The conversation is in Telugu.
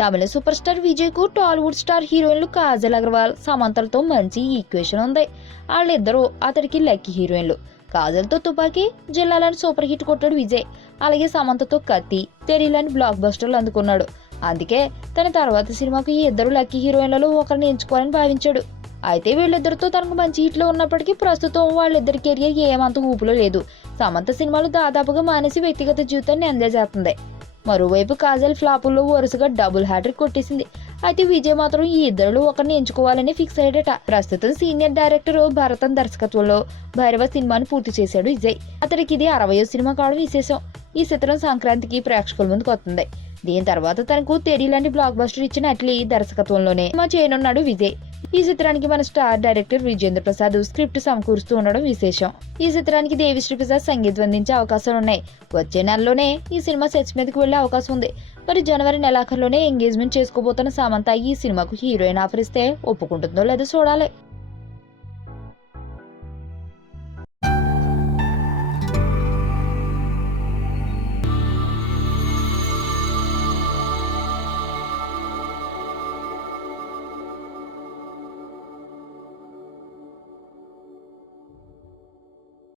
తమిళ సూపర్ స్టార్ విజయ్ కు టాలీవుడ్ స్టార్ హీరోయిన్లు కాజల్ అగర్వాల్, సమంతలతో మంచి ఈక్వేషన్ ఉంది. వాళ్ళిద్దరూ అతడికి లక్కీ హీరోయిన్లు. కాజల్ తో తుపాకీ, జిల్లాలని సూపర్ హిట్ కొట్టాడు విజయ్. అలాగే సమంతతో కత్తి, తెరీలని బ్లాక్ బస్టర్లు అందుకున్నాడు. అందుకే తన తర్వాత సినిమాకు ఈ ఇద్దరు లక్కీ హీరోయిన్లలో ఒకరిని ఎంచుకోవాలని భావించాడు. అయితే వీళ్ళిద్దరితో తనకు మంచి హిట్లో ఉన్నప్పటికీ ప్రస్తుతం వాళ్ళిద్దరి కెరియర్ ఏమంత ఊపులో లేదు. సమంత సినిమాలు దాదాపుగా మానేసి వ్యక్తిగత జీవితాన్ని ఎంజాయ్ చేస్తుంది. మరోవైపు కాజల్ ఫ్లాపుల్లో వరుసగా డబుల్ హ్యాట్రిక్ కొట్టేసింది. అయితే విజయ్ మాత్రం ఈ ఇద్దరిలో ఒకరిని ఎంచుకోవాలని ఫిక్స్ అయ్యాడట. ప్రస్తుతం సీనియర్ డైరెక్టర్ భరతన్ దర్శకత్వంలో భైరవ సినిమాను పూర్తి చేశాడు విజయ్. అతడికి ఇది 60వ సినిమా కావడం విశేషం. ఈ చిత్రం సంక్రాంతికి ప్రేక్షకుల ముందుకు వస్తుంది. దీని తర్వాత తనకు తెరీ లాంటి బ్లాక్ బస్టర్ ఇచ్చిన అట్లీ దర్శకత్వంలోనే సినిమా చేయనున్నాడు విజయ్. ఈ చిత్రానికి మన star director Vijendra Prasad script సమకూరుస్తూ ఉండడం విశేషం. ఈ చిత్రానికి దేవిశ్రీ ప్రసాద్ సంగీతం అందించే అవకాశాలున్నాయి. వచ్చే నెలలోనే ఈ సినిమా సెట్స్ మీదకి వెళ్లే అవకాశం ఉంది. మరి జనవరి నెలాఖరులోనే ఎంగేజ్మెంట్ చేసుకోబోతున్న సమంత ఈ సినిమాకు హీరోయిన్ ఆఫర్ ఇస్తే ఒప్పుకుంటుందో లేదో చూడాలి.